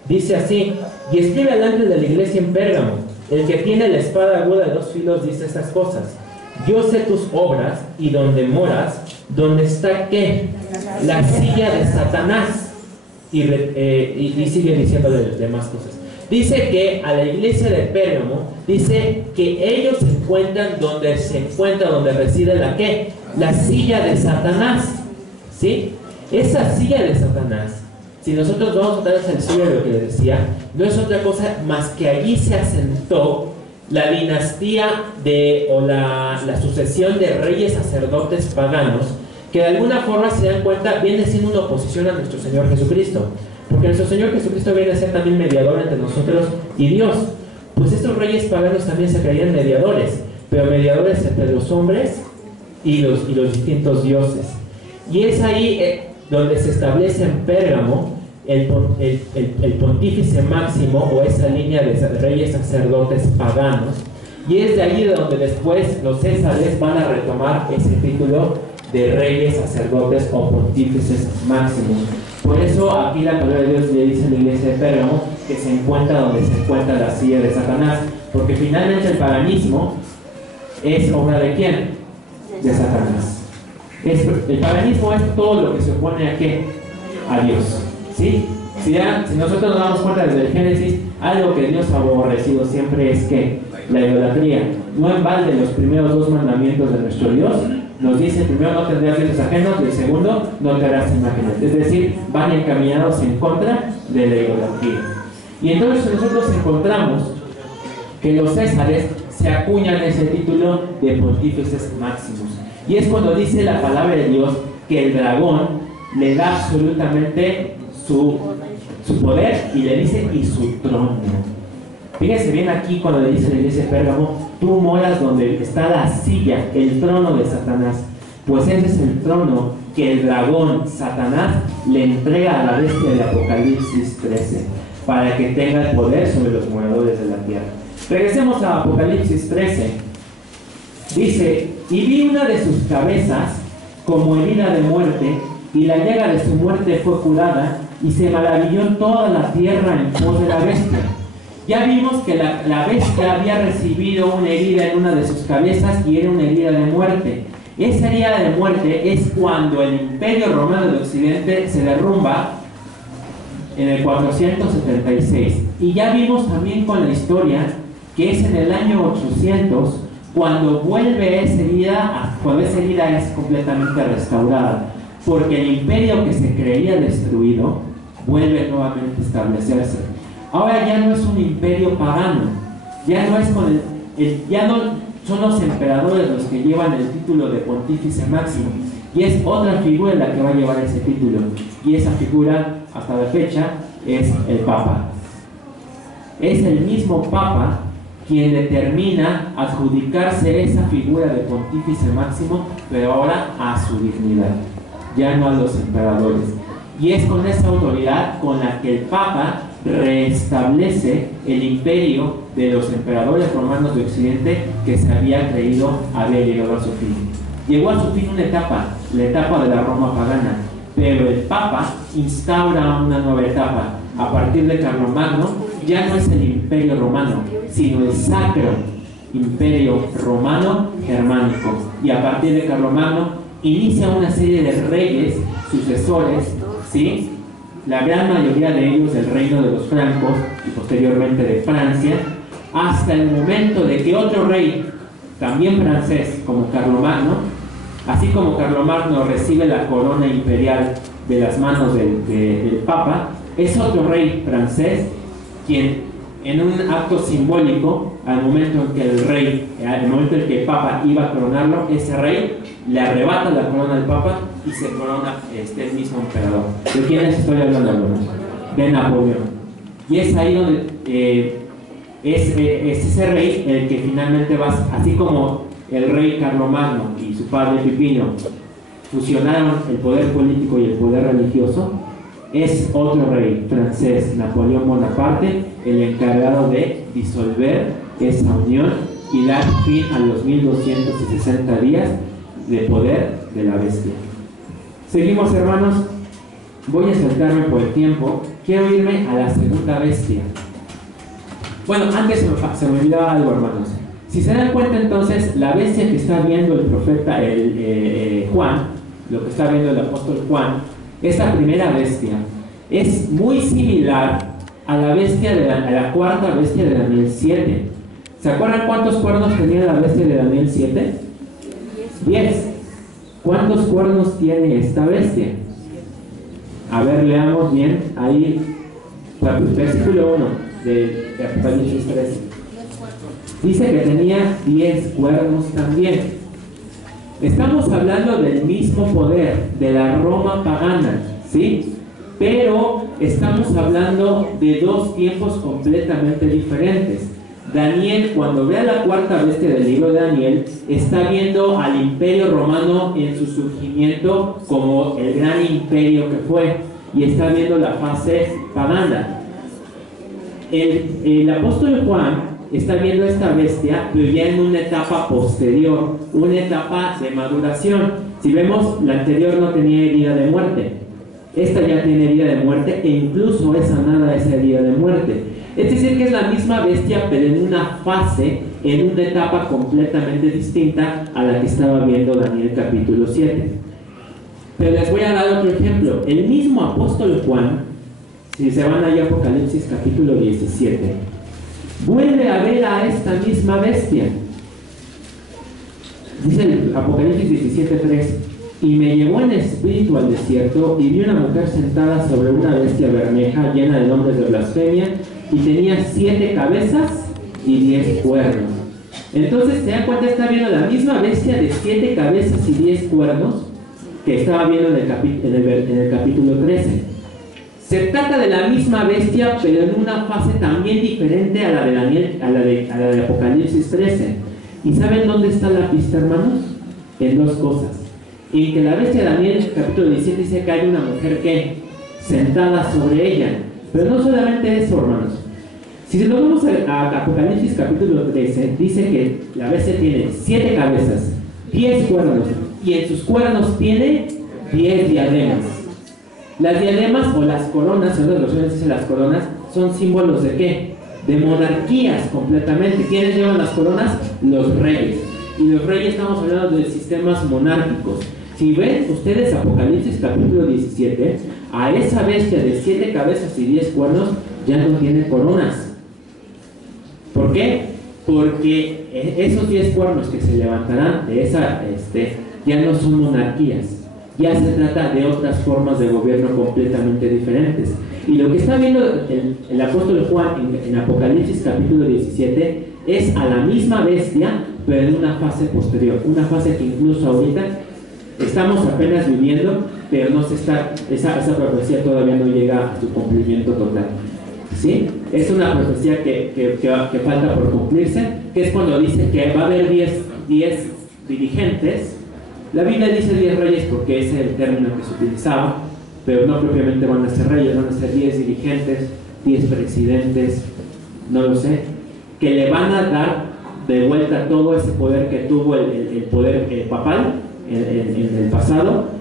dice así: y escribe al ángel de la iglesia en Pérgamo, el que tiene la espada aguda de 2 filos dice estas cosas: yo sé tus obras y donde moras, donde está ¿qué? La silla de Satanás. Y sigue diciendo demás cosas. Dice que a la iglesia de Pérgamo, dice que ellos se encuentran donde reside la ¿qué? La silla de Satanás, ¿sí? Esa silla de Satanás, si nosotros vamos a dar el estudio de lo que les decía, no es otra cosa más que allí se asentó la dinastía la sucesión de reyes sacerdotes paganos, que de alguna forma, se dan cuenta, viene siendo una oposición a nuestro Señor Jesucristo, porque nuestro Señor Jesucristo viene a ser también mediador entre nosotros y Dios. Pues estos reyes paganos también se creían mediadores, pero mediadores entre los hombres y los distintos dioses. Y es ahí donde se establece en Pérgamo el pontífice máximo, o esa línea de reyes sacerdotes paganos, y es de allí de donde después los césares van a retomar ese título de reyes sacerdotes o pontífices máximos. Por eso aquí la palabra de Dios le dice a la iglesia de Pérgamo que se encuentra donde se encuentra la silla de Satanás, porque finalmente el paganismo es obra de ¿quién? De Satanás. El paganismo es todo lo que se opone a ¿qué? A Dios, ¿sí? Si nosotros nos damos cuenta desde el Génesis, algo que Dios ha aborrecido siempre es ¿qué? La idolatría. No en balde los primeros 2 mandamientos de nuestro Dios nos dice: primero, no tendrás dioses ajenos, y el segundo, no te harás imágenes. Es decir, van encaminados en contra de la idolatría. Y entonces nosotros encontramos que los césares se acuñan ese título de pontífices máximos. Y es cuando dice la palabra de Dios que el dragón le da absolutamente su poder, y le dice: y su trono. Fíjense bien aquí cuando le dice a la iglesia de Pérgamo: tú moras donde está la silla, el trono de Satanás. Pues ese es el trono que el dragón, Satanás, le entrega a la bestia de Apocalipsis 13, para que tenga el poder sobre los moradores de la tierra. Regresemos a Apocalipsis 13. Dice: y vi una de sus cabezas como herida de muerte, y la llaga de su muerte fue curada, y se maravilló toda la tierra en pos de la bestia. Ya vimos que la bestia había recibido una herida en una de sus cabezas, y era una herida de muerte. Esa herida de muerte es cuando el Imperio Romano de Occidente se derrumba en el 476. Y ya vimos también con la historia que es en el año 800 cuando vuelve esa herida, cuando esa herida es completamente restaurada, porque el imperio que se creía destruido vuelve nuevamente a establecerse. Ahora ya no es un imperio pagano, ya no es ya no son los emperadores los que llevan el título de pontífice máximo, y es otra figura la que va a llevar ese título, y esa figura hasta la fecha es el Papa. Es el mismo Papa quien determina adjudicarse esa figura de pontífice máximo, pero ahora a su dignidad, ya no a los emperadores. Y es con esa autoridad con la que el Papa restablece el imperio de los emperadores romanos de Occidente que se había creído haber llegado a su fin. Llegó a su fin una etapa, la etapa de la Roma pagana, pero el Papa instaura una nueva etapa. A partir de Carlomagno ya no es el imperio romano, sino el sacro imperio romano germánico. Y a partir de Carlomagno inicia una serie de reyes sucesores, ¿sí? La gran mayoría de ellos del reino de los francos y posteriormente de Francia, hasta el momento de que otro rey, también francés como Carlomagno, así como Carlomagno recibe la corona imperial de las manos del Papa, es otro rey francés quien, en un acto simbólico, al momento en que el Papa iba a coronarlo, ese rey le arrebata la corona al Papa y se corona el mismo emperador. ¿De quién les estoy hablando, hermanos? De Napoleón. Y es ahí donde es ese rey el que finalmente va, así como el rey Carlomagno y su padre Pipino fusionaron el poder político y el poder religioso, es otro rey francés, Napoleón Bonaparte, el encargado de disolver esa unión y dar fin a los 1260 días de poder de la bestia. Seguimos, hermanos. Voy a saltarme por el tiempo. Quiero irme a la segunda bestia. Bueno, antes se me olvidaba algo, hermanos. Si se dan cuenta, entonces, la bestia que está viendo el profeta Juan, lo que está viendo el apóstol Juan, esta primera bestia es muy similar a la bestia a la cuarta bestia de Daniel 7. ¿Se acuerdan cuántos cuernos tenía la bestia de Daniel 7? 10. ¿Cuántos cuernos tiene esta bestia? A ver, leamos bien ahí, versículo 1 de Apocalipsis 13. Dice que tenía 10 cuernos también. Estamos hablando del mismo poder, de la Roma pagana, ¿sí? Pero estamos hablando de dos tiempos completamente diferentes. Daniel, cuando ve a la cuarta bestia del libro de Daniel, está viendo al imperio romano en su surgimiento como el gran imperio que fue, y está viendo la fase pagana. El apóstol Juan está viendo esta bestia, pero ya en una etapa posterior, una etapa de maduración. Si vemos, la anterior no tenía herida de muerte, esta ya tiene herida de muerte e incluso es sanada esa herida de muerte. Es decir, que es la misma bestia, pero en una fase, en una etapa completamente distinta a la que estaba viendo Daniel capítulo 7. Pero les voy a dar otro ejemplo. El mismo apóstol Juan, si se van allá a Apocalipsis capítulo 17, vuelve a ver a esta misma bestia. Dice el Apocalipsis 17:3: y me llevó en espíritu al desierto, y vi una mujer sentada sobre una bestia bermeja llena de nombres de blasfemia, y tenía 7 cabezas y 10 cuernos. Entonces, ¿se dan cuenta? Está viendo la misma bestia de 7 cabezas y 10 cuernos que estaba viendo en el capítulo 13. Se trata de la misma bestia, pero en una fase también diferente a la de Daniel, a la de Apocalipsis 13. ¿Y saben dónde está la pista, hermanos? En dos cosas. En que la bestia de Daniel, capítulo 17, dice que hay una mujer que sentada sobre ella. Pero no solamente eso, hermanos. Si nos vamos a Apocalipsis capítulo 13, dice que la bestia tiene 7 cabezas, 10 cuernos, y en sus cuernos tiene 10 diademas. Las diademas o las coronas, en otras versiones dicen las coronas, son símbolos de ¿qué? De monarquías completamente. ¿Quiénes llevan las coronas? Los reyes. Y los reyes, estamos hablando de sistemas monárquicos. Si ven ustedes Apocalipsis capítulo 17, a esa bestia de 7 cabezas y 10 cuernos ya no tiene coronas. ¿Por qué? Porque esos 10 cuernos que se levantarán de esa, ya no son monarquías. Ya se trata de otras formas de gobierno completamente diferentes. Y lo que está viendo el apóstol Juan en Apocalipsis capítulo 17 es a la misma bestia, pero en una fase posterior. Una fase que incluso ahorita estamos apenas viviendo, pero no se está, esa profecía todavía no llega a su cumplimiento total. ¿Sí? Es una profecía que falta por cumplirse, que es cuando dice que va a haber 10 dirigentes. La Biblia dice 10 reyes porque ese es el término que se utilizaba, pero no propiamente van a ser reyes, van a ser 10 dirigentes 10 presidentes, no lo sé, que le van a dar de vuelta todo ese poder que tuvo el poder papal en el pasado.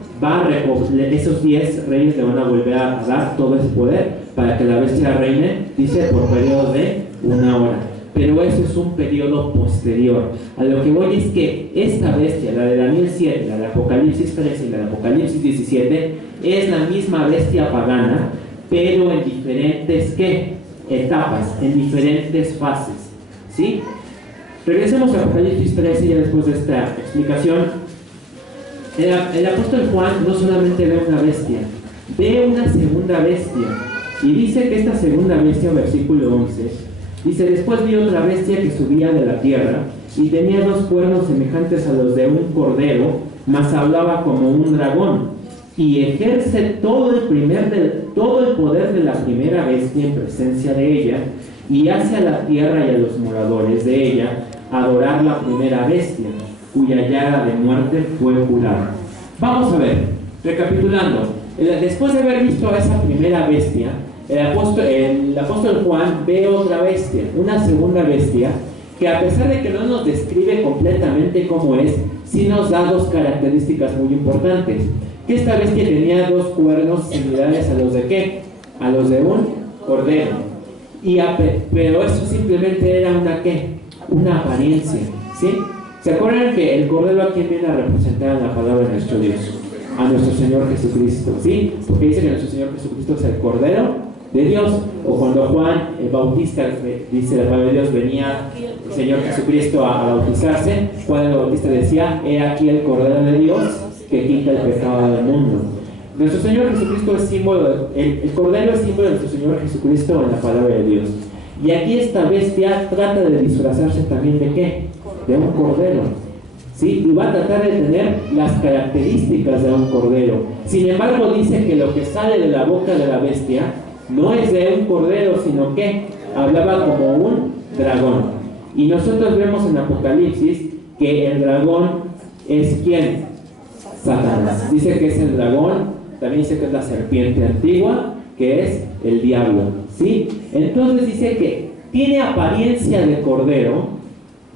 Esos 10 reyes le van a volver a dar todo ese poder para que la bestia reine, dice, por periodo de 1 hora. Pero eso es un periodo posterior. A lo que voy es que esta bestia, la de Daniel 7, la de Apocalipsis 13 y la de Apocalipsis 17, es la misma bestia pagana, pero en diferentes etapas, en diferentes fases, ¿sí? Regresemos a Apocalipsis 13 ya después de esta explicación. El apóstol Juan no solamente ve una bestia, ve una segunda bestia. Y dice que esta segunda bestia, versículo 11, dice: después vi otra bestia que subía de la tierra, y tenía 2 cuernos semejantes a los de un cordero, mas hablaba como un dragón, y ejerce todo el poder de la primera bestia en presencia de ella, y hace a la tierra y a los moradores de ella adorar la primera bestia, cuya llaga de muerte fue curada. Vamos a ver, recapitulando, después de haber visto a esa primera bestia, el apóstol Juan ve otra bestia, una segunda bestia, que a pesar de que no nos describe completamente cómo es, sí nos da 2 características muy importantes. Que esta bestia tenía 2 cuernos similares a los de ¿qué? A los de un cordero. Pero eso simplemente era una apariencia, ¿sí? ¿Se acuerdan que el cordero a quién viene a representar en la palabra de nuestro Dios? A nuestro Señor Jesucristo, ¿sí? Porque dice que nuestro Señor Jesucristo es el cordero de Dios. O cuando Juan el Bautista, dice la palabra de Dios, venía el Señor Jesucristo a bautizarse, Juan el Bautista decía: he aquí el cordero de Dios que quita el pecado del mundo. Nuestro Señor Jesucristo es símbolo, el cordero es símbolo de nuestro Señor Jesucristo en la palabra de Dios. Y aquí esta bestia trata de disfrazarse también de ¿qué? De un cordero, ¿sí? Y va a tratar de tener las características de un cordero. Sin embargo, dice que lo que sale de la boca de la bestia no es de un cordero, sino que hablaba como un dragón. Y nosotros vemos en Apocalipsis que el dragón es ¿quién? Satanás. Dice que es el dragón, también dice que es la serpiente antigua, que es el diablo, ¿sí? Entonces dice que tiene apariencia de cordero,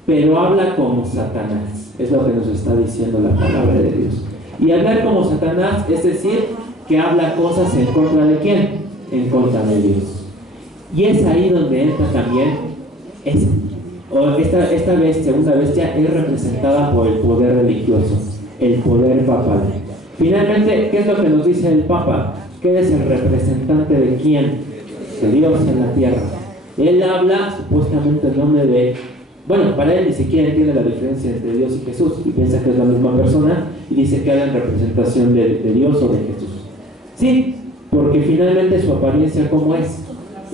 pero habla como Satanás. Es lo que nos está diciendo la palabra de Dios. Y hablar como Satanás es decir que habla cosas en contra de ¿quién? En contra de Dios. Y es ahí donde entra también esta segunda bestia es representada por el poder religioso, el poder papal. Finalmente, ¿qué es lo que nos dice el Papa? Que es el representante de ¿quién? De Dios en la tierra. Él habla supuestamente en nombre de... Bueno, para él ni siquiera entiende la diferencia entre Dios y Jesús y piensa que es la misma persona y dice que habla en representación de Dios o de Jesús. Sí, porque finalmente su apariencia ¿cómo es?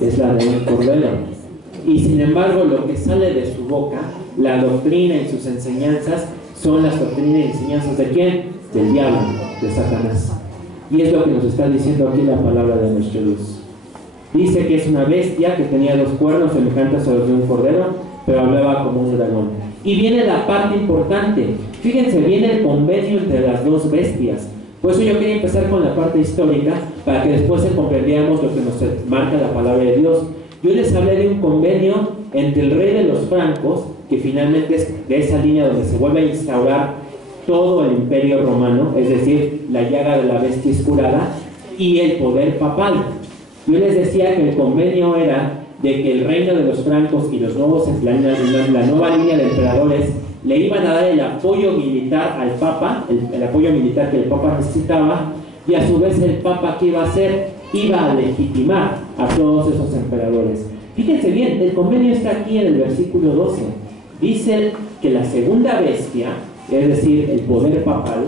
Es la de un cordero. Y sin embargo, lo que sale de su boca, la doctrina y sus enseñanzas, son las doctrinas y enseñanzas ¿de quién? Del diablo, de Satanás. Y es lo que nos está diciendo aquí la palabra de nuestro Dios. Dice que es una bestia que tenía 2 cuernos semejantes a los de un cordero, pero hablaba como un dragón. Y viene la parte importante. Fíjense, viene el convenio entre las 2 bestias. Por eso yo quería empezar con la parte histórica, para que después comprendiéramos lo que nos marca la palabra de Dios. Yo les hablé de un convenio entre el rey de los francos, que finalmente es de esa línea donde se vuelve a instaurar todo el imperio romano, es decir, la llaga de la bestia es curada, y el poder papal. Yo les decía que el convenio era de que el reino de los francos y los nuevos, la nueva línea de emperadores, le iban a dar el apoyo militar al Papa, el apoyo militar que el Papa necesitaba, y a su vez el Papa ¿qué iba a hacer? Iba a legitimar a todos esos emperadores. Fíjense bien, el convenio está aquí en el versículo 12. Dice que la segunda bestia, es decir, el poder papal,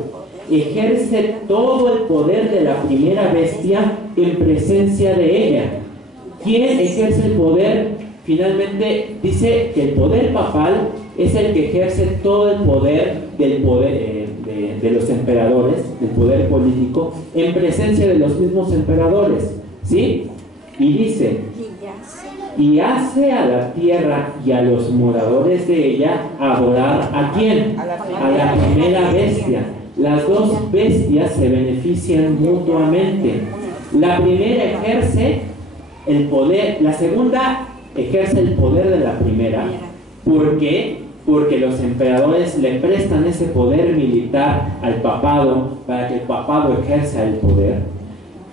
ejerce todo el poder de la primera bestia en presencia de ella. ¿Quién ejerce el poder? Finalmente dice que el poder papal es el que ejerce todo el poder de los emperadores, del poder político, en presencia de los mismos emperadores, ¿sí? Y dice: y hace a la tierra y a los moradores de ella adorar ¿a quién? A la primera bestia. Las 2 bestias se benefician mutuamente. La primera ejerce el poder, la segunda ejerce el poder de la primera. ¿Por qué? Porque los emperadores le prestan ese poder militar al papado para que el papado ejerza el poder,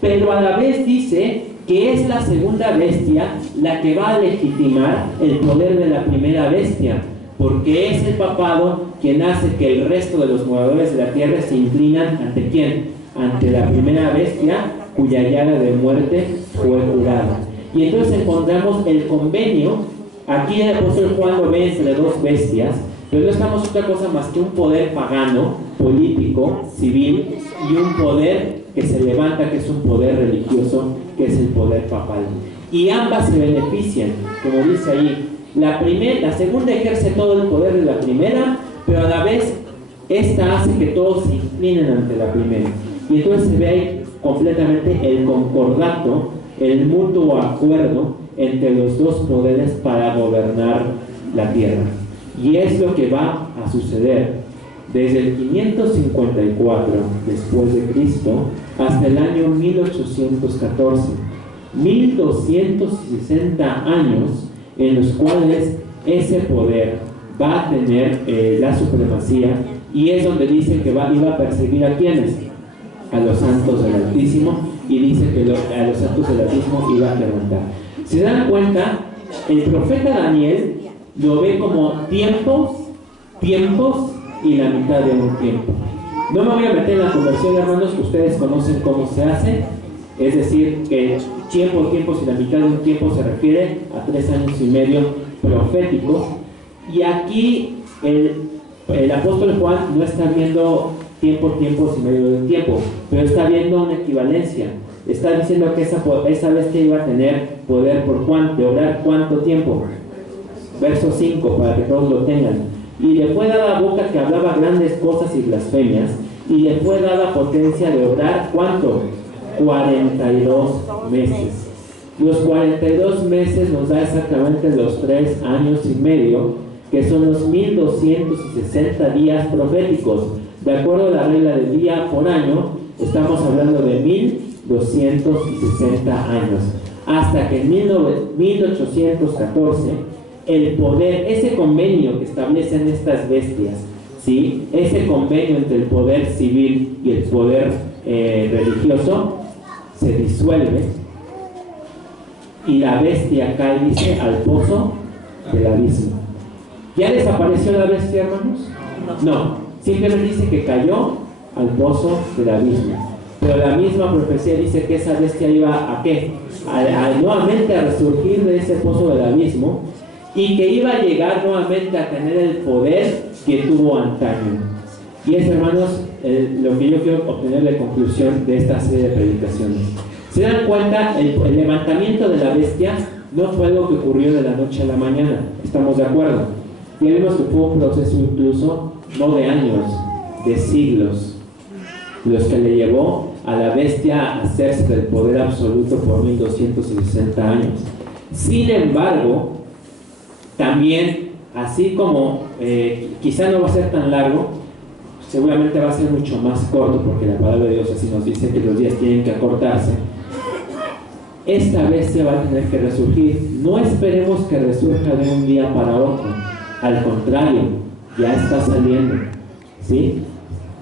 pero a la vez dice que es la segunda bestia la que va a legitimar el poder de la primera bestia, porque es el papado quien hace que el resto de los moradores de la tierra se inclinan ¿ante quién? Ante la primera bestia, cuya llaga de muerte fue curada. Y entonces encontramos el convenio. Aquí el apóstol Juan lo ve entre dos bestias, pero no estamos otra cosa más que un poder pagano, político, civil, y un poder que se levanta, que es un poder religioso, que es el poder papal. Y ambas se benefician, como dice ahí. La segunda ejerce todo el poder de la primera, pero a la vez esta hace que todos se inclinen ante la primera. Y entonces se ve ahí completamente el concordato, el mutuo acuerdo entre los dos poderes para gobernar la tierra. Y es lo que va a suceder desde el 554 después de Cristo hasta el año 1814. 1260 años en los cuales ese poder va a tener la supremacía, y es donde dice que iba a perseguir a quienes, a los santos del Altísimo, y dice que a los santos del Altísimo iba a levantar. Si se dan cuenta, el profeta Daniel lo ve como tiempos y la mitad de un tiempo. No me voy a meter en la conversión, hermanos, que ustedes conocen cómo se hace. Es decir, que tiempos y la mitad de un tiempo se refiere a 3 años y medio proféticos. Y aquí el apóstol Juan no está viendo tiempos y medio de un tiempo, pero está viendo una equivalencia. Está diciendo que esa bestia iba a tener poder por cuánto, de obrar cuánto tiempo. Verso 5, para que todos lo tengan. Y le fue dada boca que hablaba grandes cosas y blasfemias, y le fue dada potencia de obrar ¿cuánto? 42 meses. Los 42 meses nos da exactamente los 3 años y medio, que son los 1260 días proféticos. De acuerdo a la regla del día por año, estamos hablando de 1260 años. Hasta que en 1814, el poder, ese convenio que establecen estas bestias, ¿sí? Ese convenio entre el poder civil y el poder religioso, se disuelve, y la bestia cae, dice, al pozo del abismo. ¿Ya desapareció la bestia, hermanos? No, simplemente dice que cayó al pozo del abismo. Pero la misma profecía dice que esa bestia iba ¿a qué? Nuevamente a resurgir de ese pozo del abismo, y que iba a llegar nuevamente a tener el poder que tuvo antaño. Y es, hermanos, lo que yo quiero obtener de conclusión de esta serie de predicaciones. ¿Se dan cuenta? El levantamiento de la bestia no fue algo que ocurrió de la noche a la mañana. ¿Estamos de acuerdo? Ya vimos que fue un proceso incluso, no de años, de siglos, los que le llevó a la bestia a hacerse del poder absoluto por 1260 años. Sin embargo, también, así como quizá no va a ser tan largo, seguramente va a ser mucho más corto, porque la palabra de Dios así nos dice que los días tienen que acortarse. Esta bestia va a tener que resurgir. No esperemos que resurja de un día para otro. Al contrario, ya está saliendo, ¿sí?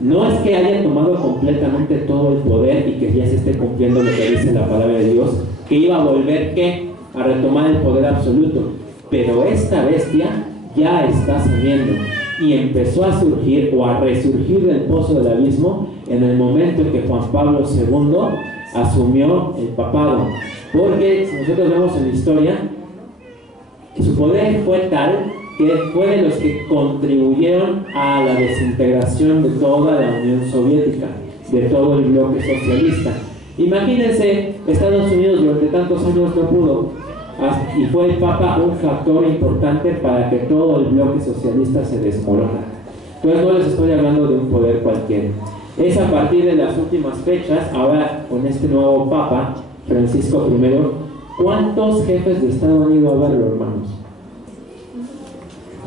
No es que haya tomado completamente todo el poder y que ya se esté cumpliendo lo que dice la palabra de Dios, que iba a volver, ¿qué? A retomar el poder absoluto. Pero esta bestia ya está saliendo, y empezó a surgir o a resurgir del pozo del abismo en el momento en que Juan Pablo II asumió el papado. Porque si nosotros vemos en la historia, su poder fue tal que fue de los que contribuyeron a la desintegración de toda la Unión Soviética, de todo el bloque socialista. Imagínense, Estados Unidos durante tantos años no pudo, y fue el Papa un factor importante para que todo el bloque socialista se desmorona. Entonces no les estoy hablando de un poder cualquiera. Es a partir de las últimas fechas, ahora con este nuevo Papa, Francisco I, ¿cuántos jefes de Estado han ido a verlo, hermanos?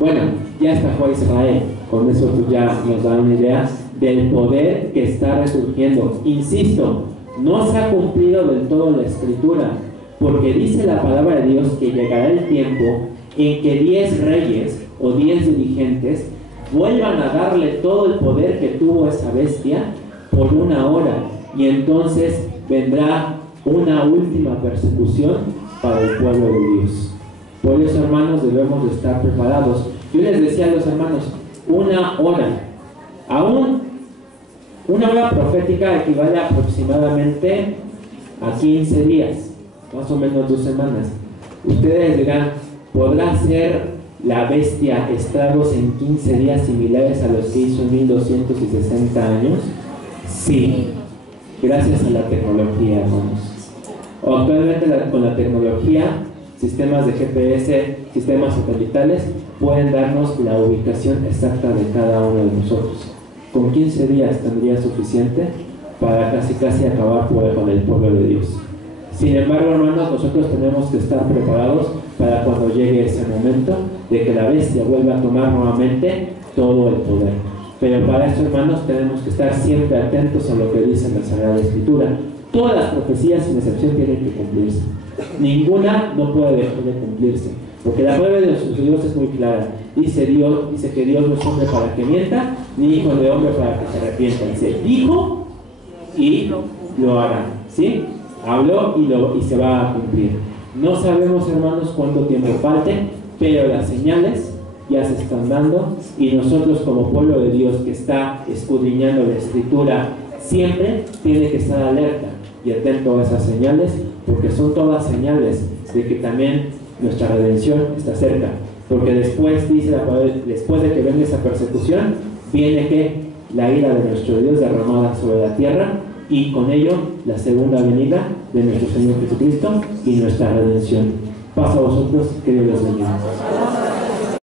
Bueno, ya está fue Israel. Con eso pues ya nos da una idea del poder que está resurgiendo. Insisto, no se ha cumplido del todo la escritura, porque dice la palabra de Dios que llegará el tiempo en que 10 reyes o 10 dirigentes vuelvan a darle todo el poder que tuvo esa bestia por una hora, y entonces vendrá una última persecución para el pueblo de Dios. Por eso, hermanos, debemos de estar preparados. Yo les decía a los hermanos, una hora, aún una hora profética equivale aproximadamente a 15 días, más o menos 2 semanas. Ustedes dirán, ¿podrá ser la bestia estragos en 15 días similares a los que hizo en 1260 años? Sí, gracias a la tecnología, hermanos. Actualmente con la tecnología, sistemas de GPS, sistemas satelitales pueden darnos la ubicación exacta de cada uno de nosotros. Con 15 días tendría suficiente para casi acabar con el pueblo de Dios. Sin embargo, hermanos, nosotros tenemos que estar preparados para cuando llegue ese momento de que la bestia vuelva a tomar nuevamente todo el poder. Pero para eso, hermanos, tenemos que estar siempre atentos a lo que dice la Sagrada Escritura. Todas las profecías, sin excepción, tienen que cumplirse. Ninguna no puede dejar de cumplirse, porque la palabra de Dios es muy clara. Dice que Dios no es hombre para que mienta, ni hijo de hombre para que se arrepienta. Dice, dijo y lo hará, ¿sí? Habló y se va a cumplir. No sabemos, hermanos, cuánto tiempo falte, pero las señales ya se están dando, y nosotros como pueblo de Dios que está escudriñando la Escritura siempre tiene que estar alerta y atento a esas señales, porque son todas señales de que también nuestra redención está cerca. Porque después, dice la palabra, después de que venga esa persecución, viene que la ira de nuestro Dios derramada sobre la tierra, y con ello la segunda venida de nuestro Señor Jesucristo y nuestra redención. Paz a vosotros, que Dios les bendiga.